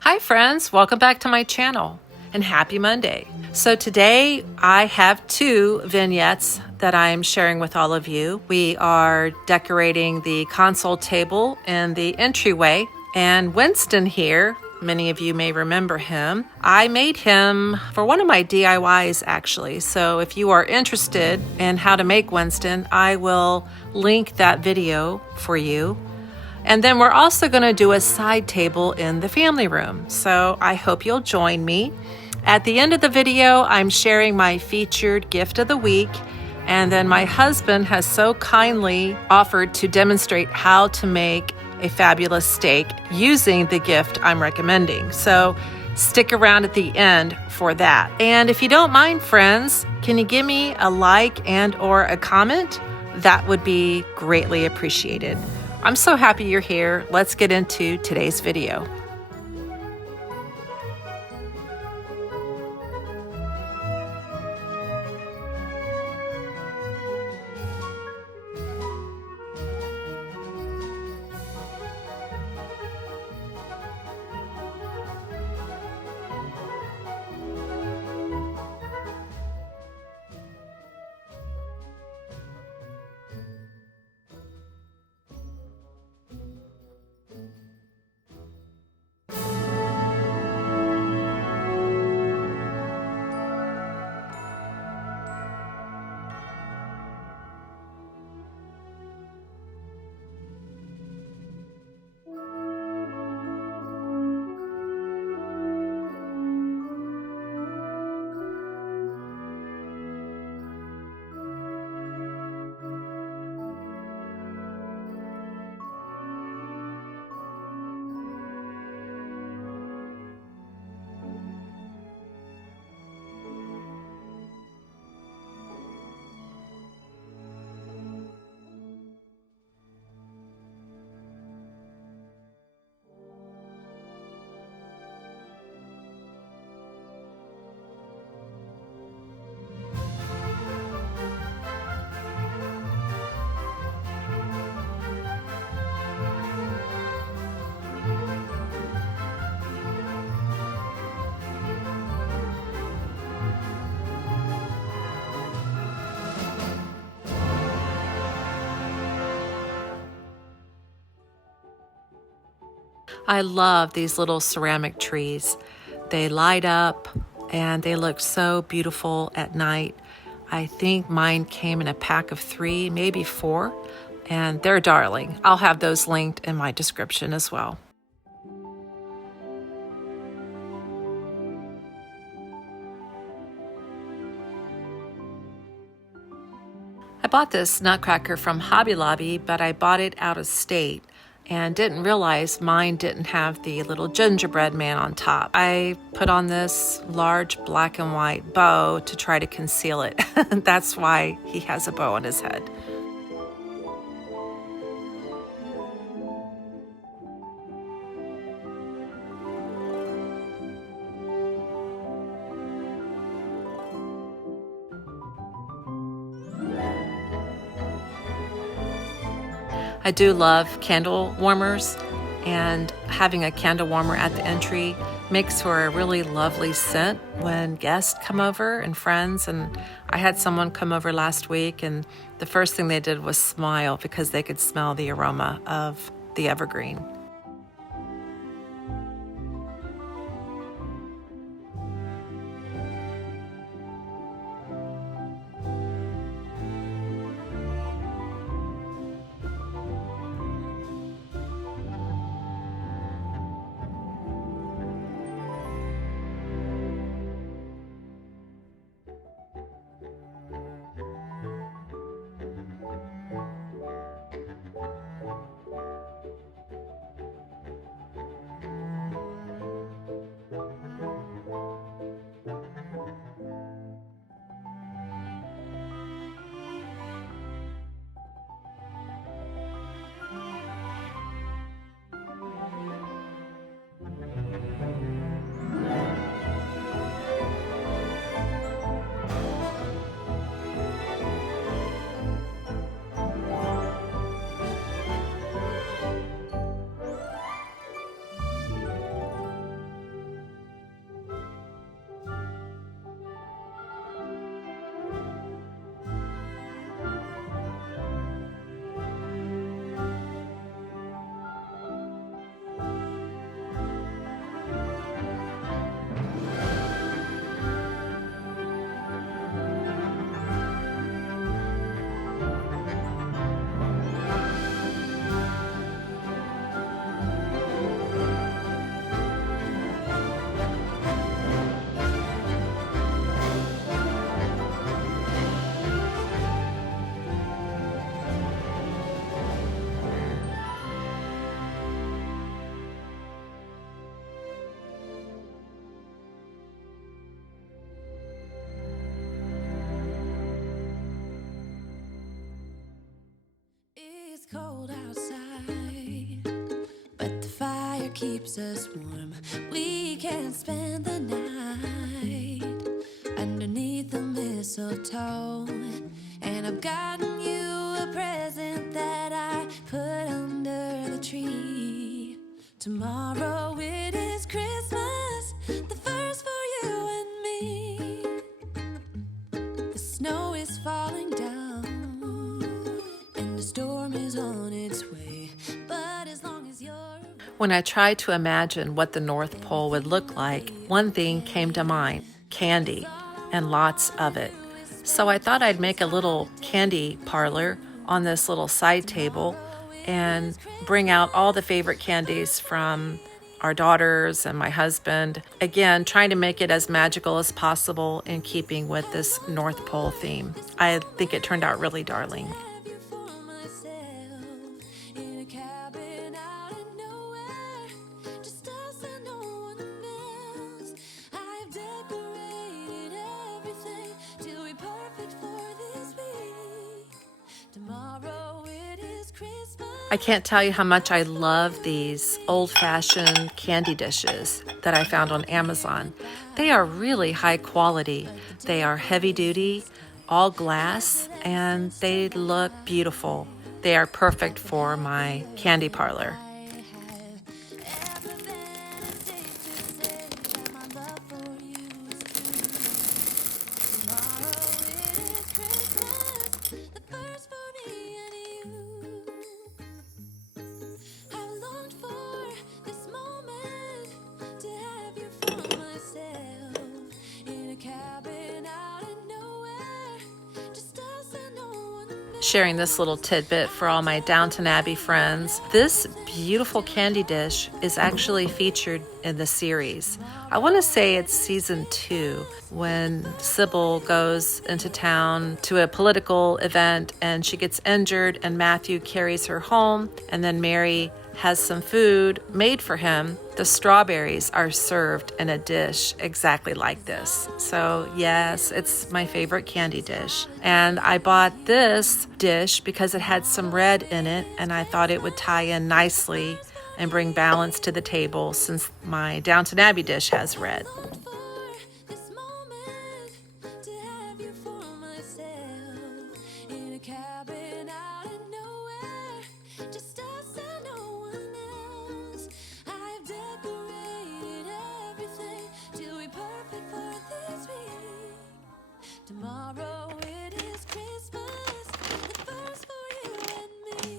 Hi friends, welcome back to my channel and happy Monday. So today I have two vignettes that I'm sharing with all of you. We are decorating the console table in the entryway, and Winston here, many of you may remember him. I made him for one of my DIYs actually. So if you are interested in how to make Winston, I will link that video for you. And then we're also going to do a side table in the family room. So I hope you'll join me. At the end of the video, I'm sharing my featured gift of the week. And then my husband has so kindly offered to demonstrate how to make a fabulous steak using the gift I'm recommending. So stick around at the end for that. And if you don't mind, friends, can you give me a like and or a comment? That would be greatly appreciated. I'm so happy you're here. Let's get into today's video. I love these little ceramic trees. They light up and they look so beautiful at night. I think mine came in a pack of 3, maybe 4, and they're darling. I'll have those linked in my description as well. I bought this Nutcracker from Hobby Lobby, but I bought it out of state and didn't realize mine didn't have the little gingerbread man on top. I put on this large black and white bow to try to conceal it. That's why he has a bow on his head. I do love candle warmers, and having a candle warmer at the entry makes for a really lovely scent when guests come over and friends. And I had someone come over last week, and the first thing they did was smile because they could smell the aroma of the evergreen. It's cold outside, but the fire keeps us warm. We can spend the night underneath the mistletoe. And I've gotten you a present that I put under the tree. Tomorrow it is Christmas, the first for you and me. The snow is falling down and the storm is on its way. But as long as you're When I tried to imagine what the North Pole would look like, one thing came to mind: candy, and lots of it. So I thought I'd make a little candy parlor on this little side table and bring out all the favorite candies from our daughters and my husband. Again, trying to make it as magical as possible in keeping with this North Pole theme. I think it turned out really darling. have you for myself in a cabin out of nowhere, just us and no one else. I've decorated everything till we're perfect for this week. Tomorrow it is Christmas. I can't tell you how much I love these old-fashioned candy dishes that I found on Amazon. They are really high quality. They are heavy duty, all glass, and they look beautiful. They are perfect for my candy parlor. Sharing this little tidbit for all my Downton Abbey friends. This beautiful candy dish is actually featured in the series. I want to say it's season 2, when Sybil goes into town to a political event and she gets injured and Matthew carries her home, and then Mary has some food made for him. The strawberries are served in a dish exactly like this. So yes, it's my favorite candy dish. And I bought this dish because it had some red in it, and I thought it would tie in nicely and bring balance to the table since my Downton Abbey dish has red. Tomorrow it is Christmas, the first for you and me.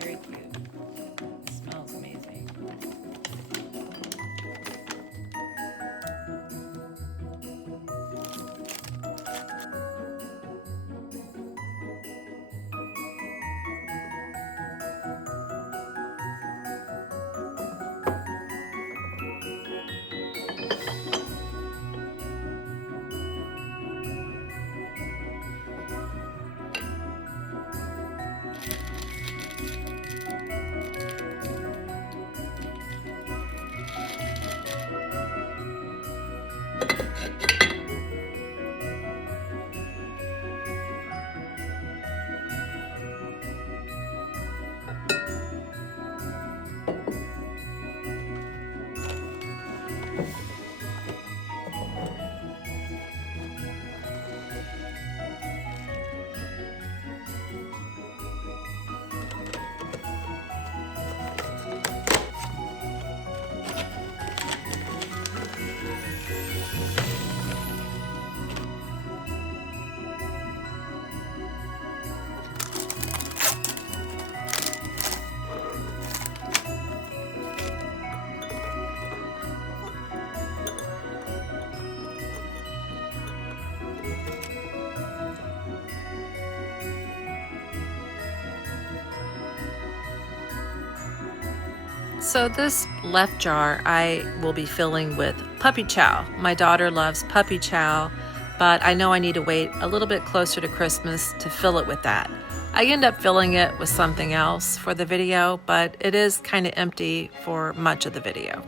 Very cute. Smells amazing. So this left jar I will be filling with puppy chow. My daughter loves puppy chow, but I know I need to wait a little bit closer to Christmas to fill it with that. I end up filling it with something else for the video, but it is kind of empty for much of the video.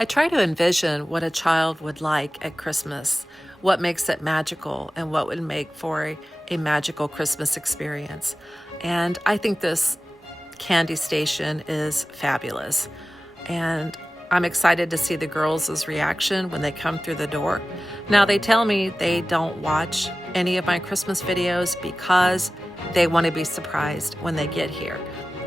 I try to envision what a child would like at Christmas, what makes it magical, and what would make for a magical Christmas experience. And I think this candy station is fabulous. And I'm excited to see the girls' reaction when they come through the door. Now, they tell me they don't watch any of my Christmas videos because they want to be surprised when they get here.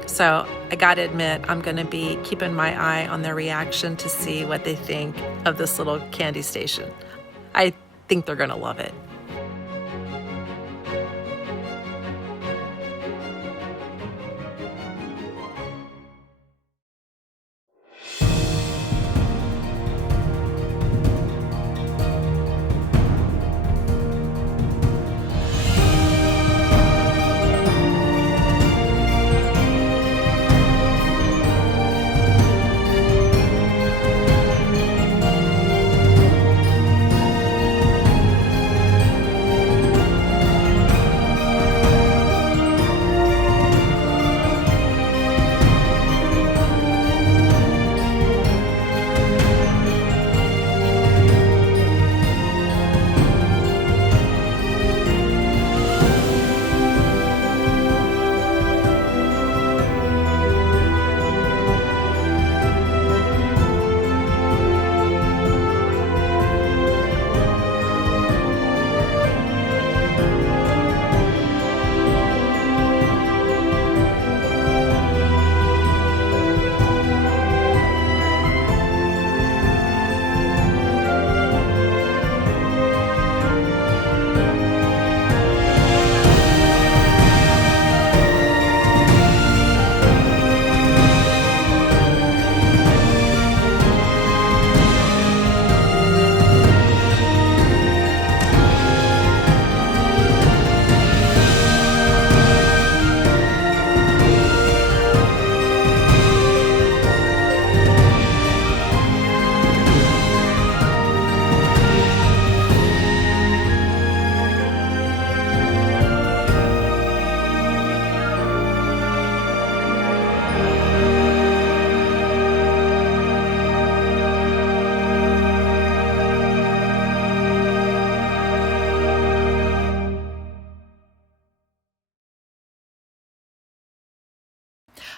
So I gotta admit, I'm gonna be keeping my eye on their reaction to see what they think of this little candy station. I think they're gonna love it.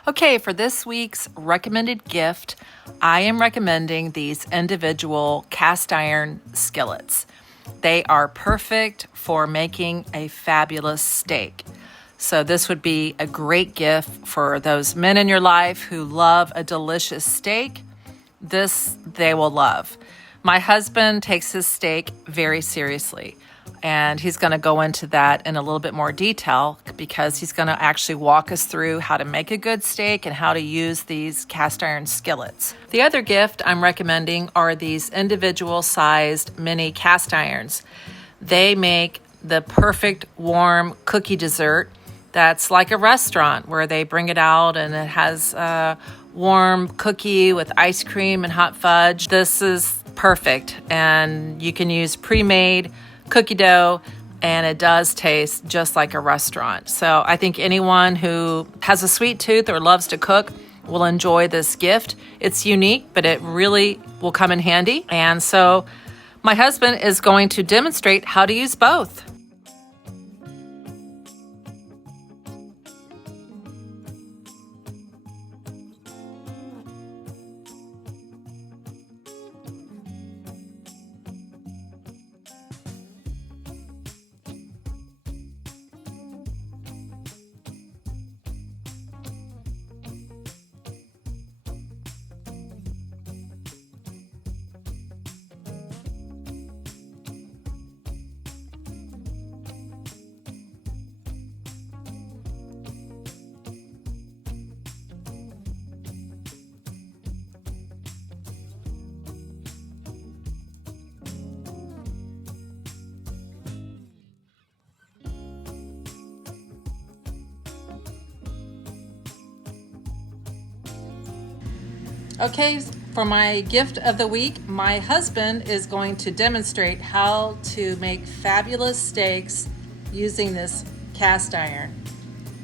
Okay, for this week's recommended gift, I am recommending these individual cast iron skillets. They are perfect for making a fabulous steak. So this would be a great gift for those men in your life who love a delicious steak. This they will love. My husband takes his steak very seriously, and he's going to go into that in a little bit more detail because he's going to actually walk us through how to make a good steak and how to use these cast iron skillets. The other gift I'm recommending are these individual sized mini cast irons. They make the perfect warm cookie dessert that's like a restaurant where they bring it out and it has a warm cookie with ice cream and hot fudge. This is perfect, and you can use pre-made cookie dough, and it does taste just like a restaurant. So I think anyone who has a sweet tooth or loves to cook will enjoy this gift. It's unique, but it really will come in handy. And so my husband is going to demonstrate how to use both. Okay, for my gift of the week, my husband is going to demonstrate how to make fabulous steaks using this cast iron.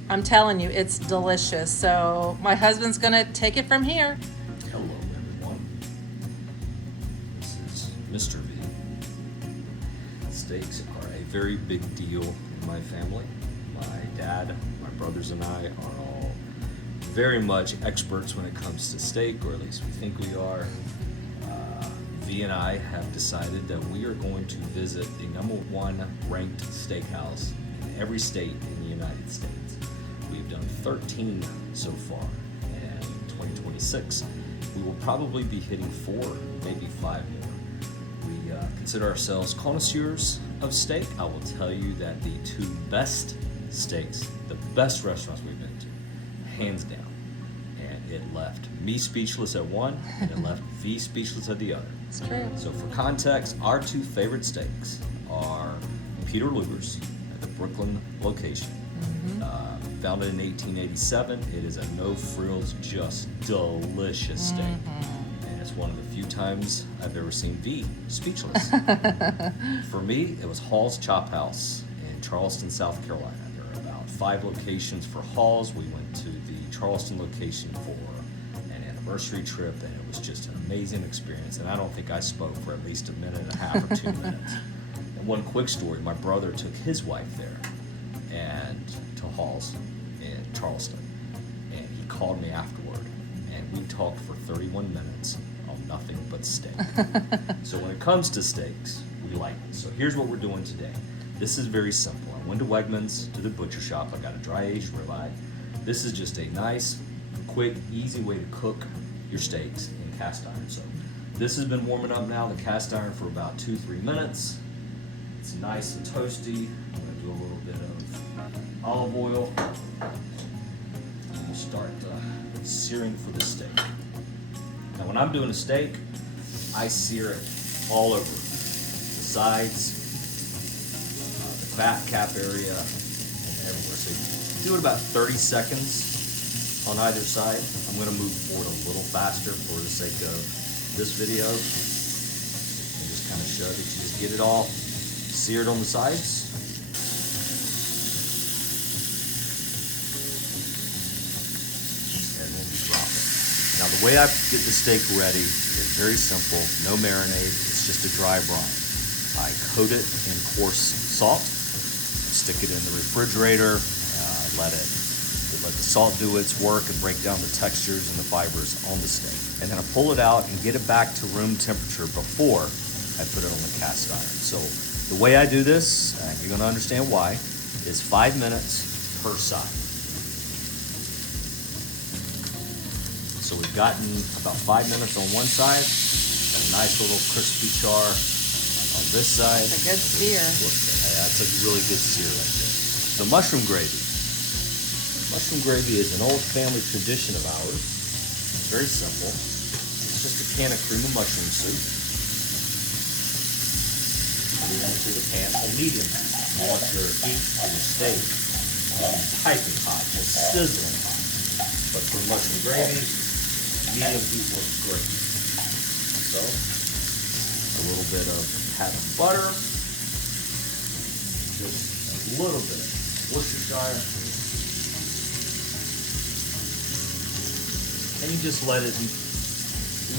I'm telling you, it's delicious. So my husband's gonna take it from here. Hello, everyone. This is Mr. V. Steaks are a very big deal in my family. My dad, my brothers, and I are all very much experts when it comes to steak, or at least we think we are. V and I have decided that we are going to visit the #1 ranked steakhouse in every state in the United States. We've done 13 so far, and in 2026 we will probably be hitting 4, maybe 5 more. We consider ourselves connoisseurs of steak. I will tell you that the 2 best steaks, the best restaurants we've been to, hands down. And it left me speechless at one, and it left V speechless at the other. It's true. So for context, our 2 favorite steaks are Peter Luger's at the Brooklyn location. Founded in 1887, it is a no-frills, just delicious steak. And it's one of the few times I've ever seen V speechless. For me, it was Hall's Chop House in Charleston, South Carolina. There are about 5 locations for Hall's. We went to the Charleston location for an anniversary trip, and it was just an amazing experience. And I don't think I spoke for at least 1.5 or 2 minutes. And one quick story, my brother took his wife there and to Hall's in Charleston, and he called me afterward, and we talked for 31 minutes on nothing but steak. So when it comes to steaks, we like it. So here's what we're doing today. This is very simple. I went to Wegmans, to the butcher shop. I got a dry aged ribeye. This is just a nice, quick, easy way to cook your steaks in cast iron. So this has been warming up now, the cast iron, for about 2-3 minutes. It's nice and toasty. I'm gonna do a little bit of olive oil. And we'll start searing for the steak. Now when I'm doing a steak, I sear it all over. The sides, the fat cap area, and everywhere. So do it about 30 seconds on either side. I'm gonna move forward a little faster for the sake of this video. And just kind of show that you just get it all seared on the sides. And then you drop it. Now the way I get the steak ready is very simple. No marinade, it's just a dry brine. I coat it in coarse salt, stick it in the refrigerator, let the salt do its work and break down the textures and the fibers on the steak. And then I pull it out and get it back to room temperature before I put it on the cast iron. So the way I do this, and you're gonna understand why, is 5 minutes per side. So we've gotten about 5 minutes on one side, and a nice little crispy char on this side. It's a good sear. Yeah, that's a really good sear right there. So mushroom gravy. Mushroom gravy is an old family tradition of ours. It's very simple. It's just a can of cream of mushroom soup. Put it into the pan on medium. You want your heat on your steak to be piping hot, just sizzling hot. But for mushroom gravy, medium heat works great. So, a little bit of pat of butter, just a little bit of Worcestershire. And you just let it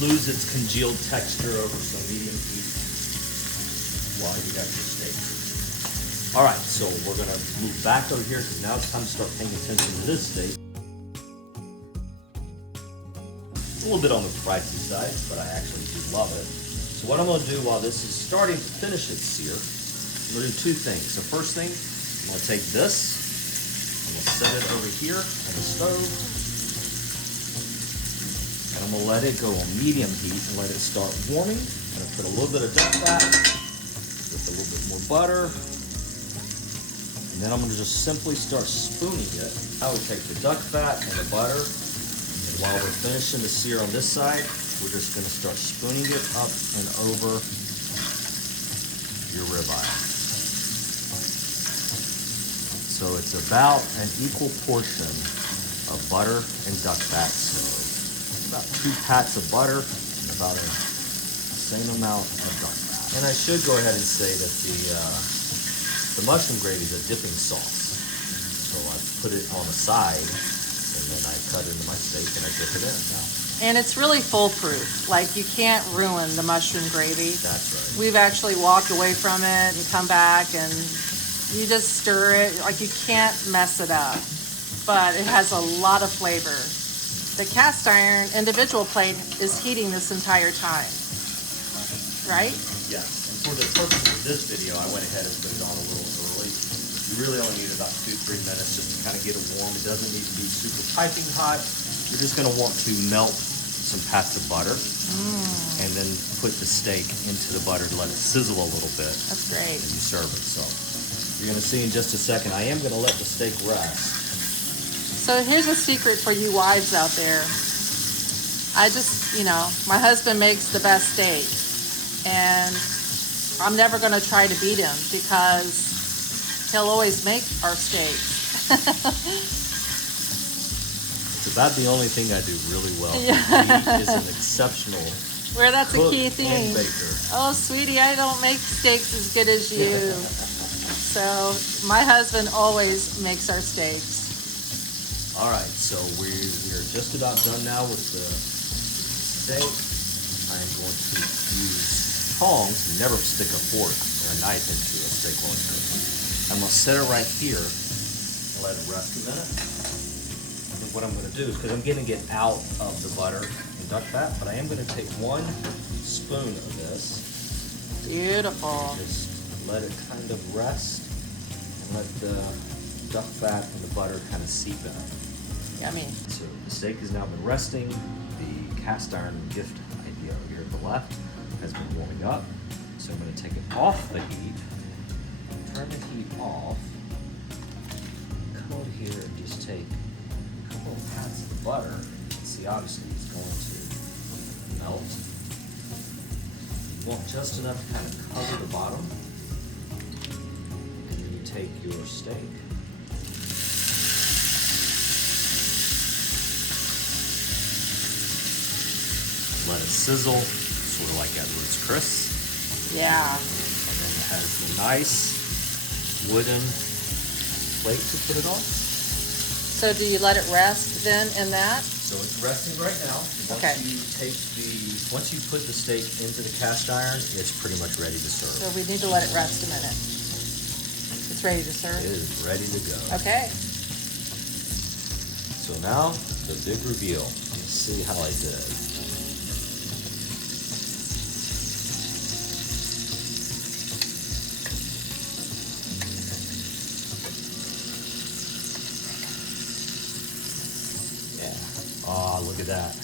lose its congealed texture over some medium heat while you got your steak. All right, so we're gonna move back over here because now it's time to start paying attention to this steak. A little bit on the pricey side, but I actually do love it. So what I'm gonna do while this is starting to finish its sear, I'm gonna do 2 things. So first thing, I'm gonna take this, I'm gonna set it over here on the stove. I'm gonna let it go on medium heat and let it start warming. I'm gonna put a little bit of duck fat with a little bit more butter. And then I'm gonna just simply start spooning it. I would take the duck fat and the butter, and while we're finishing the sear on this side, we're just gonna start spooning it up and over your ribeye. So it's about an equal portion of butter and duck fat. So about 2 pats of butter, and about the same amount of duck fat. And I should go ahead and say that the mushroom gravy is a dipping sauce. So I put it on the side, and then I cut into my steak and I dip it in now. And it's really foolproof. Like, you can't ruin the mushroom gravy. That's right. We've actually walked away from it and come back and you just stir it. Like, you can't mess it up. But it has a lot of flavor. The cast iron individual plate is heating this entire time, right? Yes, and for the purpose of this video, I went ahead and put it on a little early. You really only need about 2-3 minutes just to kind of get it warm. It doesn't need to be super piping hot. You're just going to want to melt some pats of butter and then put the steak into the butter to let it sizzle a little bit. That's great. And you serve it. So you're going to see in just a second. I am going to let the steak rest. So here's a secret for you wives out there. I just, my husband makes the best steak. And I'm never going to try to beat him because he'll always make our steaks. It's about the only thing I do really well. He is an exceptional That's cook a key thing. and baker. Oh, sweetie, I don't make steaks as good as you. So my husband always makes our steaks. All right, so we're just about done now with the steak. I'm going to use tongs. Never stick a fork or a knife into a steak while it's cooking. I'm going to set it right here and let it rest a minute. And what I'm going to do is, because I'm going to get out of the butter and duck fat, but I am going to take 1 spoon of this. Beautiful. Just let it kind of rest and let the duck fat and the butter kind of seep in. Yummy. So the steak has now been resting. The cast iron gift idea over here at the left has been warming up. So I'm going to take it off the heat, turn the heat off, come over here and just take a couple of pats of the butter. See, obviously it's going to melt. You want just enough to kind of cover the bottom. And then you take your steak. Let it sizzle, sort of like at Ruth's Chris. Yeah. And then it has the nice wooden plate to put it on. So do you let it rest then in that? So it's resting right now. Okay. Once you put the steak into the cast iron, it's pretty much ready to serve. So we need to let it rest a minute. It's ready to serve? It is ready to go. Okay. So now, the big reveal. Let's see how I did. Oh, look at that.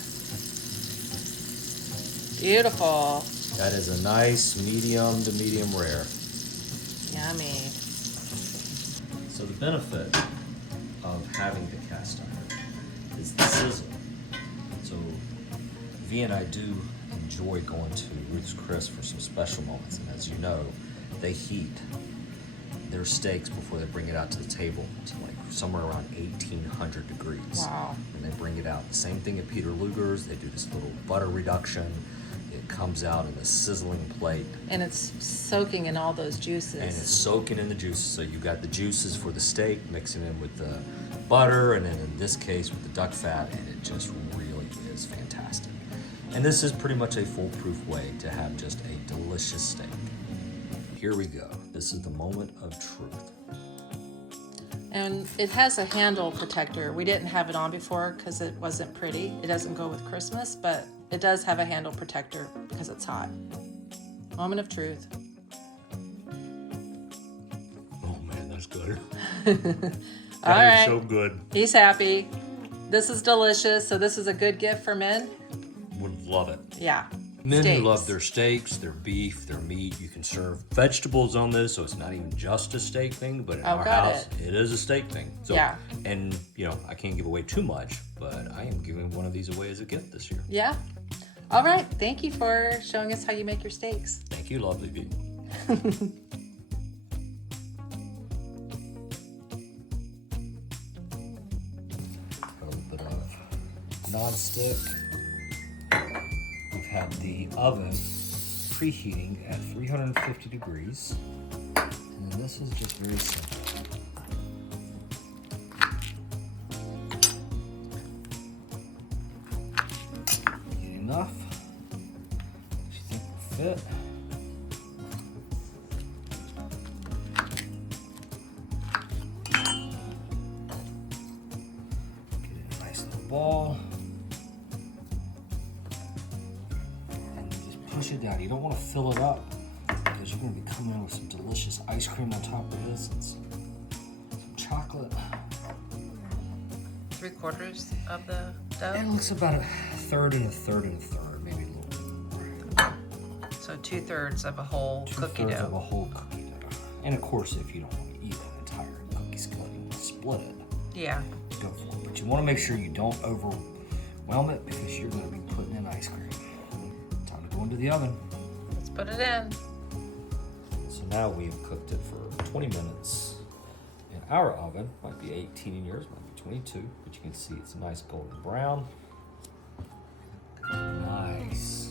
Beautiful. That is a nice medium to medium rare. Yummy. So the benefit of having the cast iron is the sizzle. So V and I do enjoy going to Ruth's Chris for some special moments. And as you know, they heat their steaks before they bring it out to the table to like somewhere around 1800 degrees. Wow. And they bring it out. The same thing at Peter Luger's. They do this little butter reduction. It comes out in a sizzling plate. And it's soaking in all those juices. And it's soaking in the juices. So you've got the juices for the steak mixing in with the butter, and then in this case with the duck fat, and it just really is fantastic. And this is pretty much a foolproof way to have just a delicious steak. Here we go. This is the moment of truth. And it has a handle protector. We didn't have it on before because it wasn't pretty. It doesn't go with Christmas, but it does have a handle protector because it's hot. Moment of truth. Oh man, that's good. All right. So good. He's happy. This is delicious. So this is a good gift for men. Would love it. Yeah. Men Steaks. who love their steaks, their beef, their meat. You can serve vegetables on this, so it's not even just a steak thing, but in our got house, it is a steak thing. So, Yeah. And, I can't give away too much, but I am giving one of these away as a gift this year. Yeah. All right. Thank you for showing us how you make your steaks. Thank you, lovely V. A little bit of nonstick. had the oven preheating at 350 degrees. And then this is just very simple. Get enough that you think will fit. Get a nice little ball. And just push it down. You don't want to fill it up because you're going to be coming in with some delicious ice cream on top of this and some chocolate. 3/4 of the dough? It looks about a third and a third and a third, maybe a little bit more. So 2/3 of a whole cookie Two-thirds dough. of a whole cookie dough. And of course, if you don't want to eat an entire cookie skillet, you want to split it, Yeah. go for it. But you want to make sure you don't overwhelm it because you're going to be putting in ice cream. Time to go into the oven. Let's put it in. So now we have cooked it for 20 minutes in our oven. Might be 18 in yours, might be 22, but you can see it's a nice golden brown. Nice.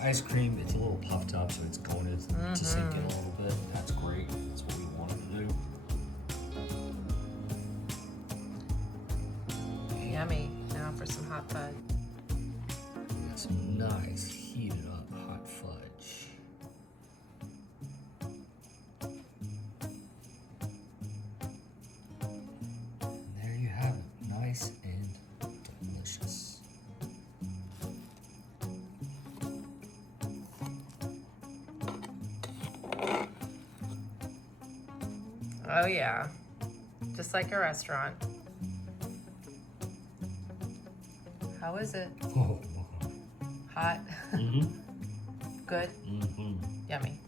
Ice cream, it's a little puffed up, so it's going to sink in a little bit. That's great. That's what we wanted to do. Yummy. Now for some hot fudge. Got some nice heated up hot fudge. And there you have it, nice and delicious. Oh yeah. Just like a restaurant. How is it? Oh. Hot? Mm-hmm. Good? Mm-hmm. Yummy.